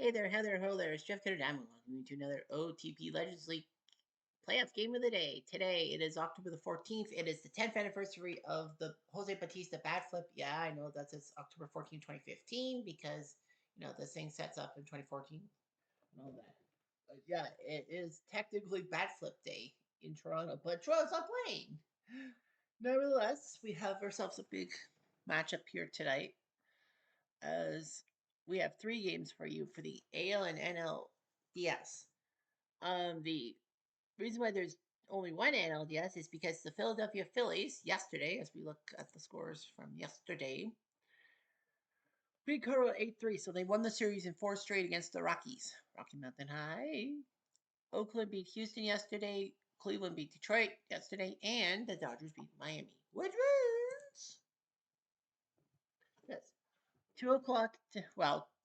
Hey there, Heather, ho there. It's Jeff Cutterdam. Welcome to another OOTP Legends League playoff game of the day. Today it is October the 14th. It is the 10th anniversary of the Jose Batista bat flip. Yeah, I know that says October 14, 2015 because, this thing sets up in 2014 and all that. But yeah, it is technically bat flip day in Toronto, but Toronto's not playing. Nevertheless, we have ourselves a big matchup here tonight as we have three games for you for the AL and NLDS. The reason why there's only one NLDS is because the Philadelphia Phillies yesterday, as we look at the scores from yesterday, beat Colorado 8-3, so they won the series in 4 straight against the Rockies. Rocky Mountain High. Oakland beat Houston yesterday. Cleveland beat Detroit yesterday, and the Dodgers beat Miami. Which was yes, 2 o'clock.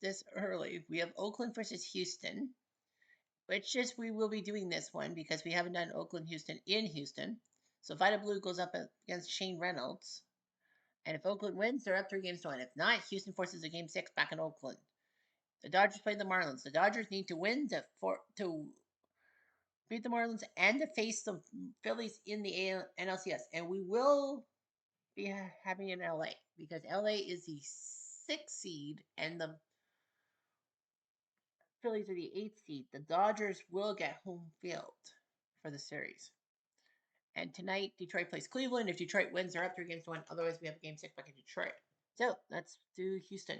This early we have Oakland versus Houston. Which is we will be doing this one because we haven't done Oakland Houston in Houston. So Vita Blue goes up against Shane Reynolds. And if Oakland wins, they're up 3-1. If not, Houston forces a game 6 back in Oakland. The Dodgers play the Marlins. The Dodgers need to win to beat the Marlins and to face the Phillies in the NLCS. And we will be having it in LA because LA is the 6th seed and the Phillies are the 8th seed. The Dodgers will get home field for the series. And tonight, Detroit plays Cleveland. If Detroit wins, they're up 3-1. Otherwise, we have game 6 back in Detroit. So let's do Houston.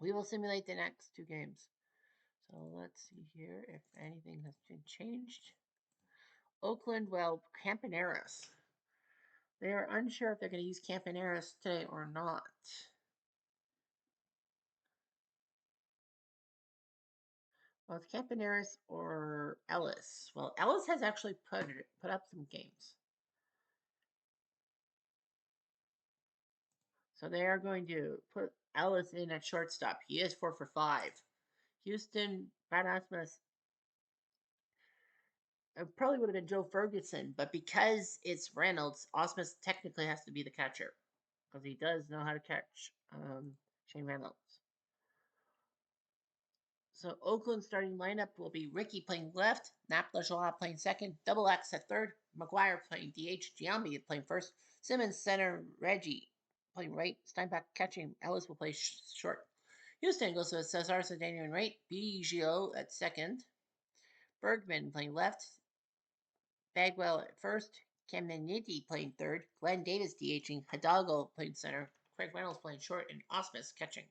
We will simulate the next 2 games. So let's see here if anything has been changed. Oakland, Campaneris. They are unsure if they're going to use Campaneris today or not. Well, it's Campaneris or Ellis. Well, Ellis has actually put up some games. So they are going to put Ellis in at shortstop. He is 4 for 5. Houston, Brad Osmus. It probably would have been Joe Ferguson, but because it's Reynolds, Osmus technically has to be the catcher because he does know how to catch Shane Reynolds. So Oakland's starting lineup will be Ricky playing left, Nap LaJoie playing second, Double X at third, McGuire playing DH, Giambi playing first, Simmons center, Reggie playing right, Steinbach catching, Ellis will play short. Houston goes with Cesar Cedeno in right, Biggio at second, Bergman playing left, Bagwell at first, Caminiti playing third, Glenn Davis DHing, Hidalgo playing center, Craig Reynolds playing short, and Osmus catching.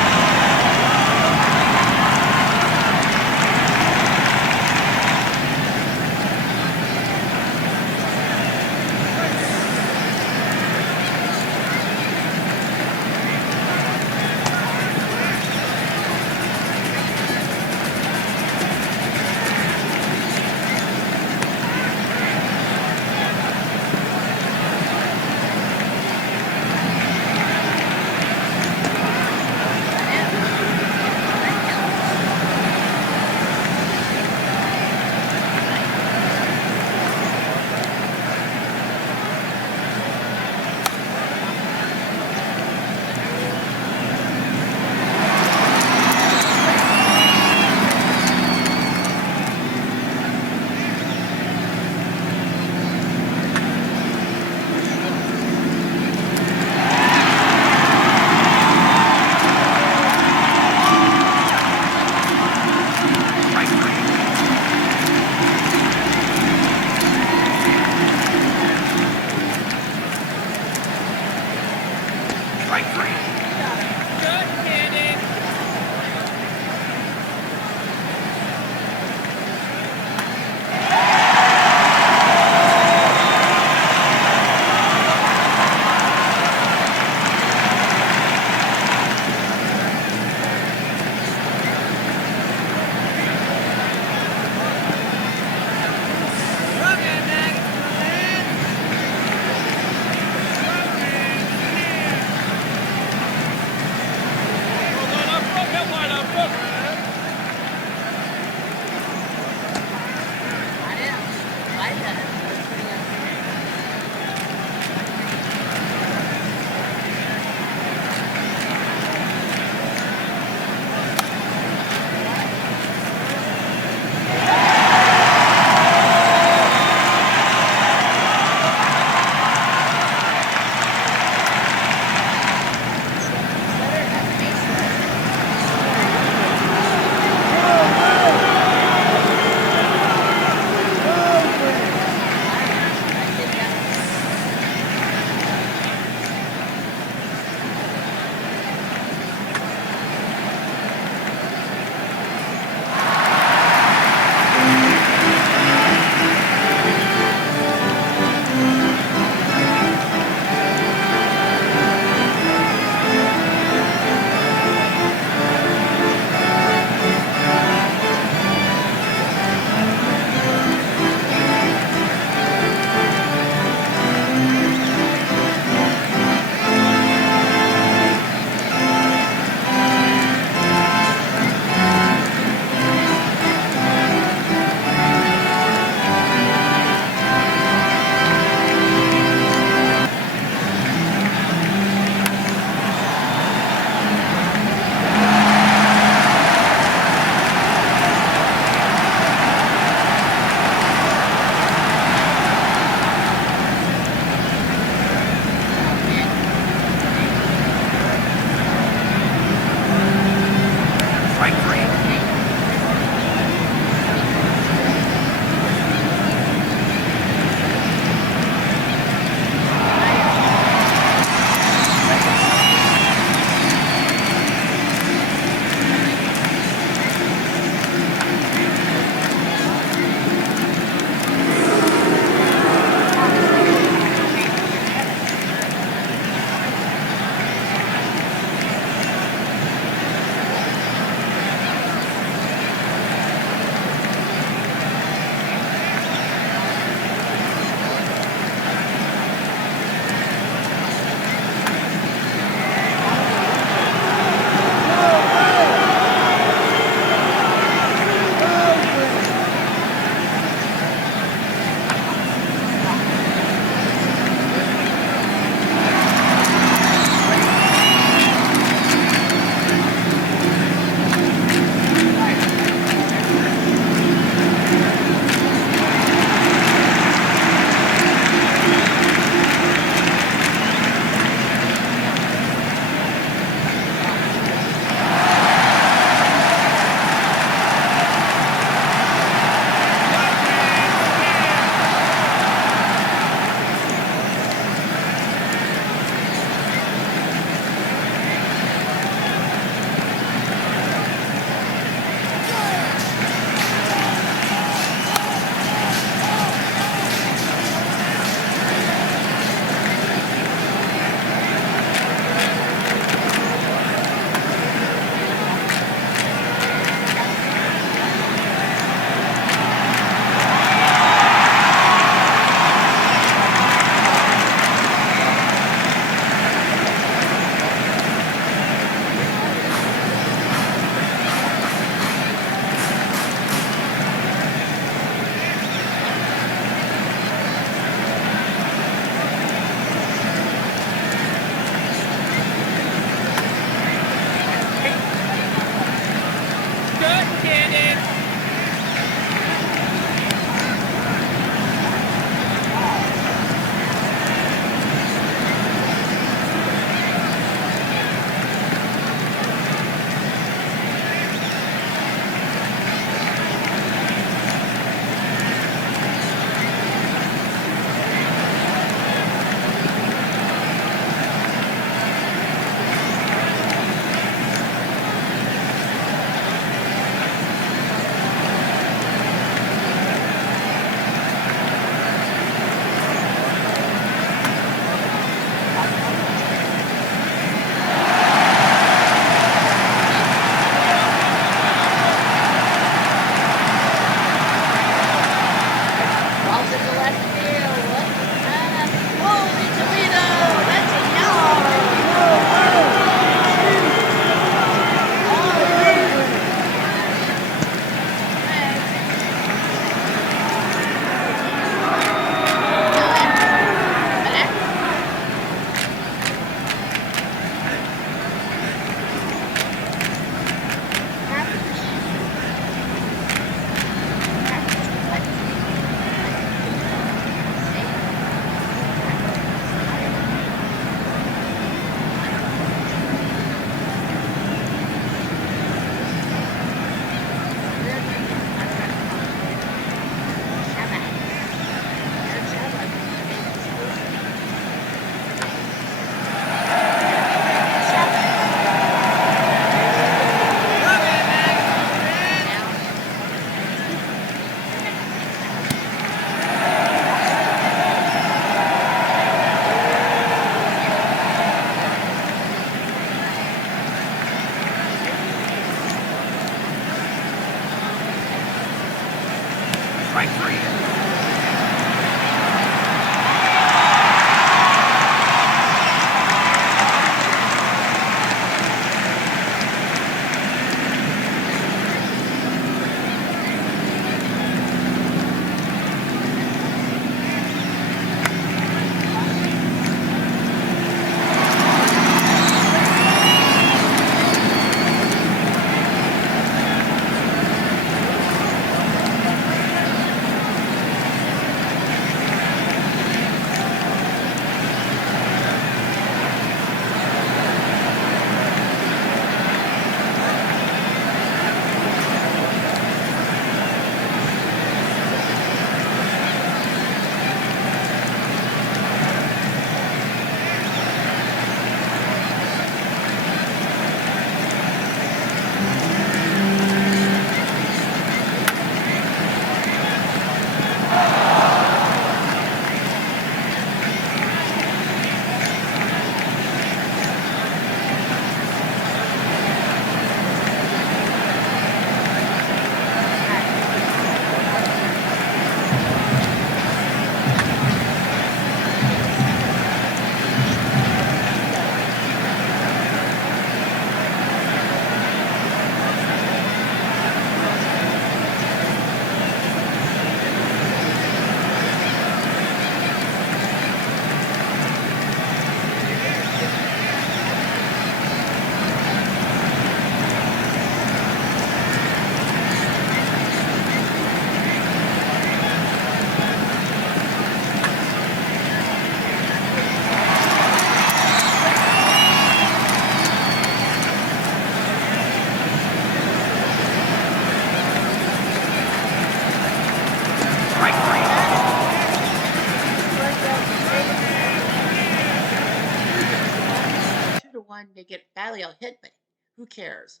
they get badly out hit, but who cares?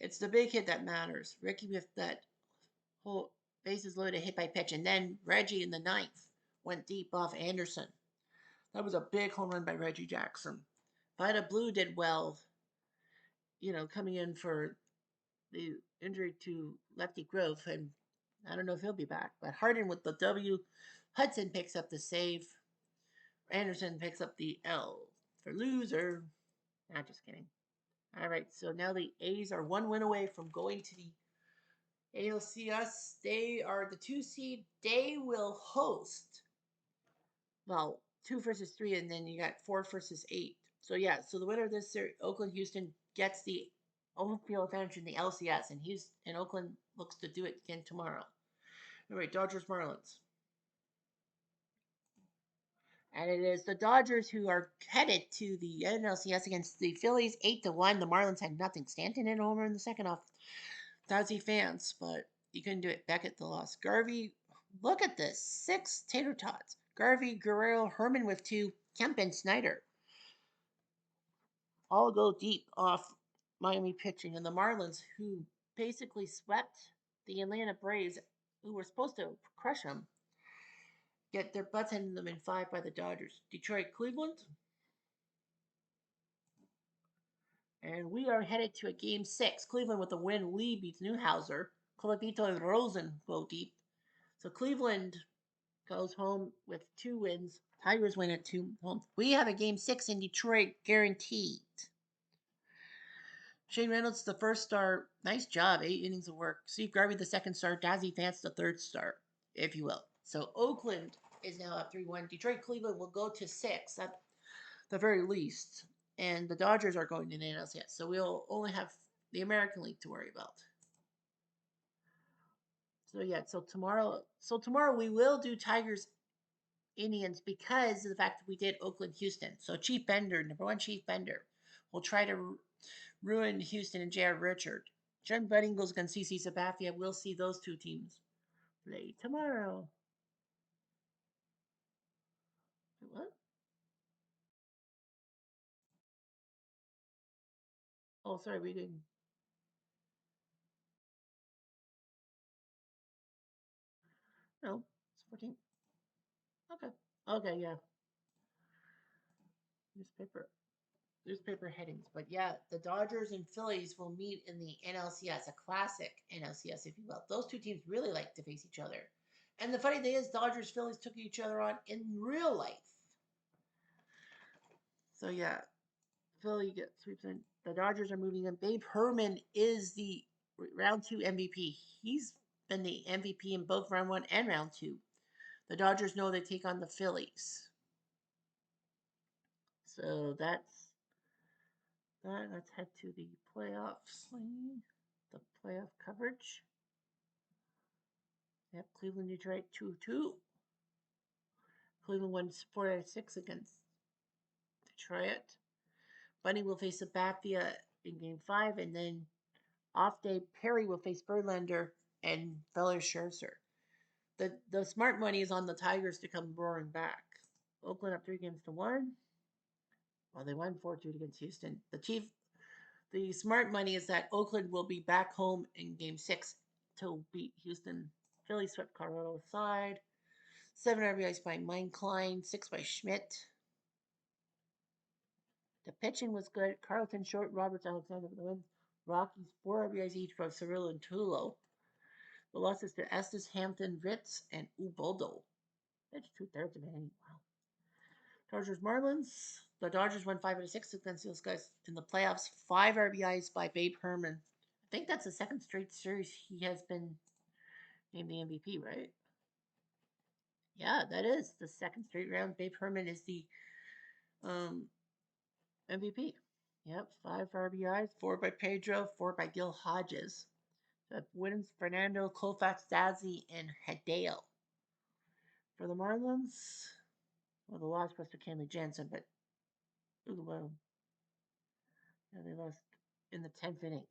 It's the big hit that matters. Ricky with that whole bases loaded hit by pitch, and then Reggie in the ninth went deep off Anderson. That was a big home run by Reggie Jackson. Vida Blue did well, coming in for the injury to Lefty Grove, and I don't know if he'll be back. But Harden with the W. Hudson picks up the save. Anderson picks up the L for loser. Not just kidding. All right, so now the A's are 1 win away from going to the ALCS. They are the 2 seed. They will host, well, 2 versus 3, and then you got 4 versus 8. So, yeah, so the winner of this series, Oakland Houston, gets the home field advantage in the LCS, and Oakland looks to do it again tomorrow. All right, Dodgers Marlins. And it is the Dodgers who are headed to the NLCS against the Phillies 8-1. The Marlins had nothing. Stanton in a homer in the second off. Thousy fans, but you couldn't do it. Beckett the loss. Garvey, look at this. 6 tater tots. Garvey, Guerrero, Herman with 2. Kemp and Snyder all go deep off Miami pitching. And the Marlins, who basically swept the Atlanta Braves, who were supposed to crush them, get their butts handed them in 5 by the Dodgers. Detroit, Cleveland. And we are headed to a game 6. Cleveland with a win. Lee beats Newhouser. Colavito and Rosen go deep. So Cleveland goes home with 2 wins. Tigers win at 2 home. We have a game 6 in Detroit guaranteed. Shane Reynolds, the first star. Nice job. 8 innings of work. Steve Garvey, the second star. Dazzy Vance, the third star, if you will. So Oakland is now at 3-1. Detroit, Cleveland will go to 6 at the very least. And the Dodgers are going to the NLCS. So we'll only have the American League to worry about. So yeah, so tomorrow we will do Tigers Indians because of the fact that we did Oakland Houston. So Chief Bender, number 1 Chief Bender, will try to ruin Houston and J.R. Richard. John Budding goes against CC Sabathia. We'll see those 2 teams play tomorrow. What? Oh, sorry, we didn't. No, it's 14. Okay. Okay, yeah. Newspaper headings. But yeah, the Dodgers and Phillies will meet in the NLCS, a classic NLCS, if you will. Those 2 teams really like to face each other. And the funny thing is, Dodgers Phillies took each other on in real life. So yeah, Philly gets 3%. The Dodgers are moving in. Babe Herman is the round 2 MVP. He's been the MVP in both round 1 and round 2. The Dodgers know they take on the Phillies. So that's that. Let's head to the playoffs. The playoff coverage. Yep, Cleveland, Detroit, 2-2. Cleveland won 4-6 against Detroit. Bunny will face Sabathia in Game 5, and then off day Perry will face Verlander and Feller Scherzer. The smart money is on the Tigers to come roaring back. Oakland up 3-1. Well, they won 4-2 against Houston. The smart money is that Oakland will be back home in Game 6 to beat Houston. Philly swept Colorado aside. 7 RBIs by Mine Klein, 6 by Schmidt. The pitching was good. Carlton Short, Roberts, Alexander for the win. Rockies 4 RBIs each from Cirillo and Tulo. The losses to Estes, Hampton, Ritz, and Ubaldo. That's 2/3 of an inning. Wow. Dodgers Marlins. The Dodgers won 5-6 against those guys in the playoffs. 5 RBIs by Babe Herman. I think that's the second straight series he has been named the MVP, right? Yeah, that is the second straight round. Babe Herman is the MVP. Yep, 5 RBIs, 4 by Pedro, 4 by Gil Hodges. The wins Fernando, Koufax, Dazzy, and Hideo. For the Marlins, well, the loss was to Kenley Jansen, but well, yeah, they lost in the 10th inning.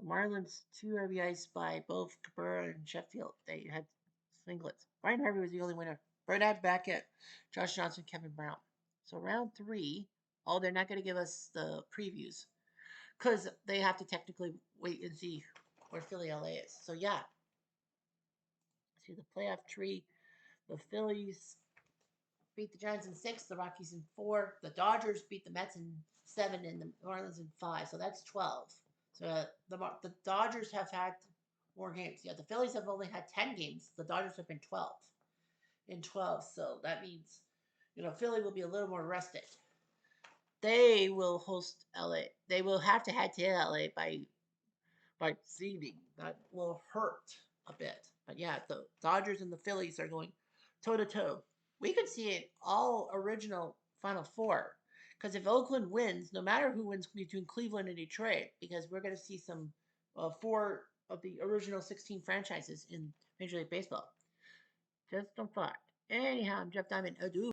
The Marlins, 2 RBIs by both Cabrera and Sheffield. They had singlets. Brian Harvey was the only winner. Bernard Beckett, Josh Johnson, Kevin Brown. So round 3, Oh, they're not going to give us the previews because they have to technically wait and see where Philly LA is. So yeah, see the playoff tree. The Phillies beat the Giants in 6, the Rockies in 4, the Dodgers beat the Mets in 7, and the Marlins in 5. So that's 12. So the Dodgers have had more games. Yeah, the Phillies have only had 10 games. The Dodgers have been 12 in 12. So that means, Philly will be a little more rested. They will host LA. They will have to head to LA by seeding. That will hurt a bit. But yeah, the Dodgers and the Phillies are going toe to toe. We could see it all original Final Four. Because if Oakland wins, no matter who wins between Cleveland and Detroit, because we're going to see some 4 of the original 16 franchises in Major League Baseball. Just a thought. Anyhow, I'm Jeff Diamond. Adieu.